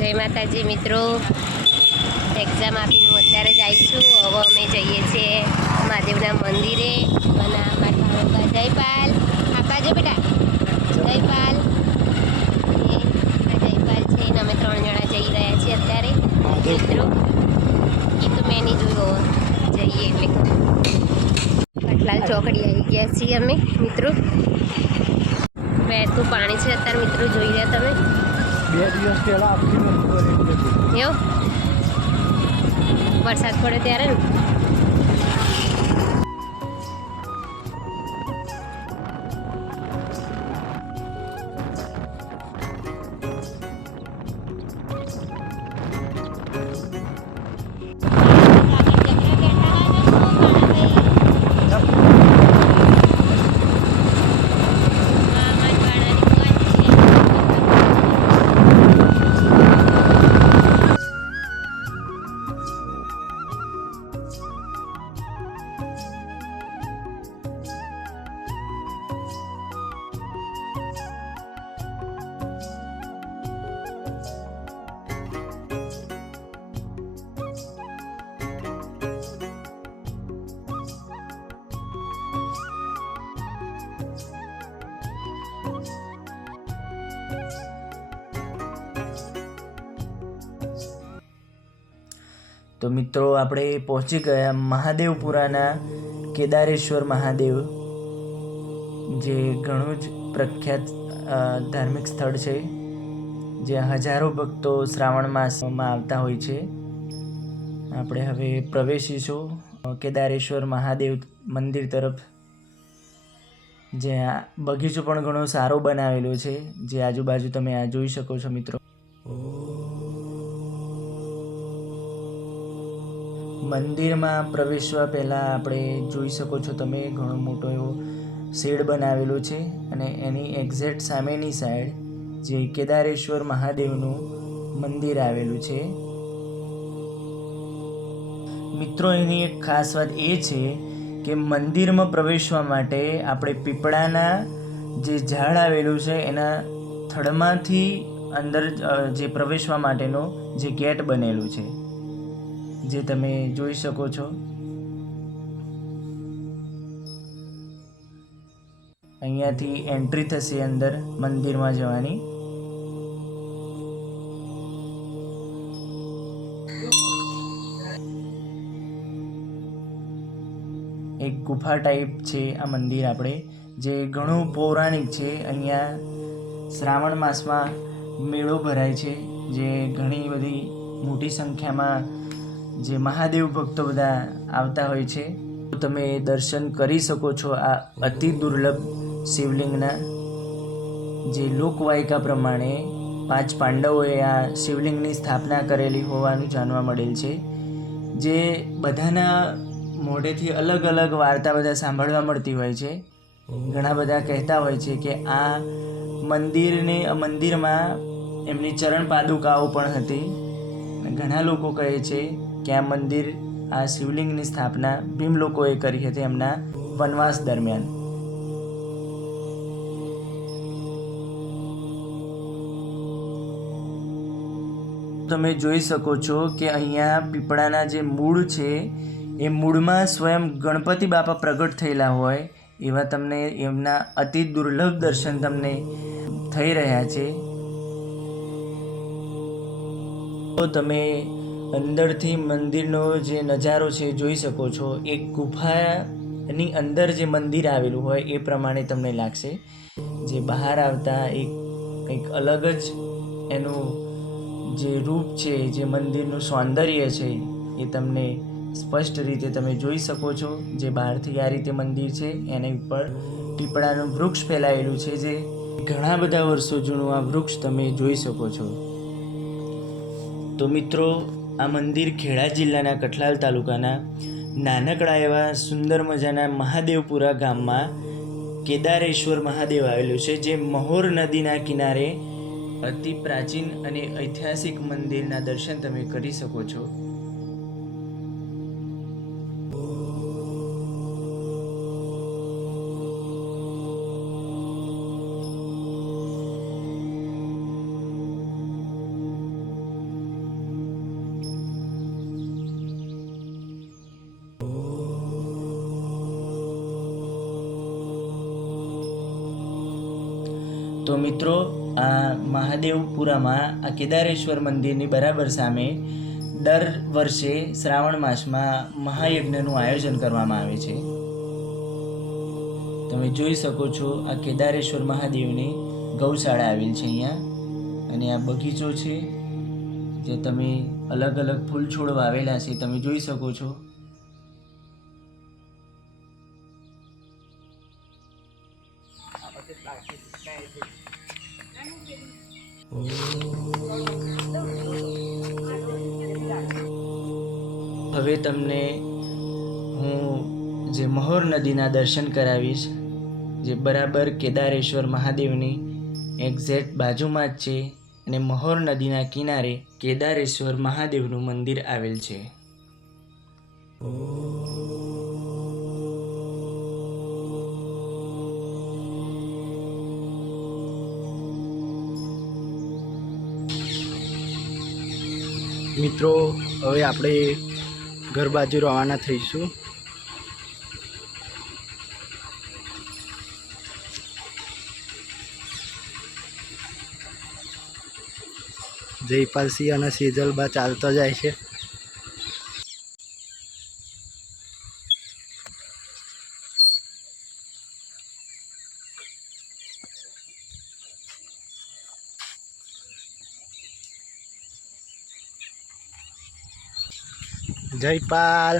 જય માતાજી મિત્રો. એક્ઝામ આપીને હું અત્યારે જાય છું. હવે અમે જઈએ છીએ મહાદેવના મંદિરે. અને મારા જયપાલ આપા જો બેટા. જયપાલ જયપાલ છે. અને અમે ત્રણ જણા જઈ રહ્યા છીએ અત્યારે. મિત્રો એ તો મેં નહીં જોયું જઈએ એટલે. પટલાલ ચોકડી આવી ગયા છીએ અમે મિત્રો. વહેતું પાણી છે અત્યારે મિત્રો જોઈ રહ્યા તમે. બે દિવસ પહેલા હતી. એવું વરસાદ પડે ત્યારે તો મિત્રો, આપણે પહોંચી ગયા મહાદેવપુરાના કેદારેશ્વર મહાદેવ, જે ઘણું જ પ્રખ્યાત ધાર્મિક સ્થળ છે, જ્યાં હજારો ભક્તો શ્રાવણ માસમાં આવતા હોય છે. આપણે હવે પ્રવેશીશું કેદારેશ્વર મહાદેવ મંદિર તરફ, જ્યાં બગીચો પણ ઘણો સારો બનાવેલો છે, જે આજુબાજુ તમે આ જોઈ શકો છો મિત્રો. મંદિરમાં પ્રવેશવા પહેલાં આપણે જોઈ શકો છો તમે ઘણો મોટો એવો શેડ બનાવેલો છે અને એની એક્ઝેક્ટ સામેની સાઈડ જે કેદારેશ્વર મહાદેવનું મંદિર આવેલું છે. મિત્રો, એની એક ખાસ વાત એ છે કે મંદિરમાં પ્રવેશવા માટે આપણે પીપળાના જે ઝાડ આવેલું છે એના થડમાંથી અંદર જે પ્રવેશવા માટેનો જે ગેટ બનેલું છે. જે તમે જોઈ શકો છો. અહીંયાથી એન્ટ્રી થશે અંદર મંદિરમાં જવાની. એક ગુફા ટાઈપ છે આ મંદિર આપણે, જે ઘણું પૌરાણિક છે. અહીંયા શ્રાવણ માસમાં મેળો ભરાય છે, જે ઘણી બધી મોટી સંખ્યામાં જે મહાદેવ ભક્તો બધા આવતા હોય છે તમે દર્શન કરી શકો છો આ અતિ દુર્લભ શિવલિંગના. જે લોકવાયકા પ્રમાણે પાંચ પાંડવોએ આ શિવલિંગની સ્થાપના કરેલી હોવાનું જાણવા મળેલ છે. જે બધાના મોઢેથી અલગ અલગ વાર્તા બધા સાંભળવા મળતી હોય છે. ઘણા બધા કહેતા હોય છે કે આ મંદિરને મંદિરમાં એમની ચરણ પાદુકાઓ પણ હતી. ઘણા લોકો કહે છે કે આ મંદિર, આ શિવલિંગની સ્થાપના ભીમ લોકોએ કરી હતી એમના વનવાસ દરમિયાન. તમે જોઈ શકો છો કે અહીંયા પીપળાના જે મૂળ છે, એ મૂળમાં સ્વયં ગણપતિ બાપા પ્રગટ થયેલા હોય એવા તમને એમના અતિ દુર્લભ દર્શન તમને થઈ રહ્યા છે. તો તમે અંદરથી મંદિરનો જે નજારો છે, જોઈ શકો છો. એક ગુફાની અંદર જે મંદિર આવેલું હોય, એ પ્રમાણે તમને લાગશે. જે બહાર આવતા એક કંઈક અલગ જ એનું જે રૂપ છે, જે મંદિરનું સૌંદર્ય છે, એ તમને સ્પષ્ટ રીતે તમે જોઈ શકો છો. જે બહારથી આ રીતે મંદિર છે, એની ઉપર પીપળાનું વૃક્ષ ફેલાયેલું છે, જે ઘણા બધા વર્ષો જૂનું આ વૃક્ષ તમે જોઈ શકો છો. તો મિત્રો આ મંદિર ખેડા જિલ્લાના કઠલાલ તાલુકાના નાનકડા એવા સુંદર મજાના મહાદેવપુરા ગામમાં કેદારેશ્વર મહાદેવ આવેલું છે, જે મહોર નદીના કિનારે અતિ પ્રાચીન અને ઐતિહાસિક મંદિરના દર્શન તમે કરી શકો છો. તો મિત્રો, આ મહાદેવપુરામાં આ કેદારેશ્વર મંદિરની બરાબર સામે દર વર્ષે શ્રાવણ માસમાં મહાયજ્ઞનું આયોજન કરવામાં આવે છે. તમે જોઈ શકો છો, આ કેદારેશ્વર મહાદેવની ગૌશાળા આવેલ છે અહીંયા. અને આ બગીચો છે, જે તમે અલગ અલગ ફૂલ છોડ વાવેલા છે, તમે જોઈ શકો છો. હવે તમને હું જે મહોર નદીના દર્શન કરાવીશ, જે બરાબર કેદારેશ્વર મહાદેવની એક્ઝેક્ટ બાજુમાં જ છે અને મહોર નદીના કિનારે કેદારેશ્વર મહાદેવનું મંદિર આવેલ છે. મિત્રો હવે આપણે ઘર બાજુ રવાના થઈશું. જયપાલસિંહ અને સેજલબા ચાલતો જાય છે. જયપાલ.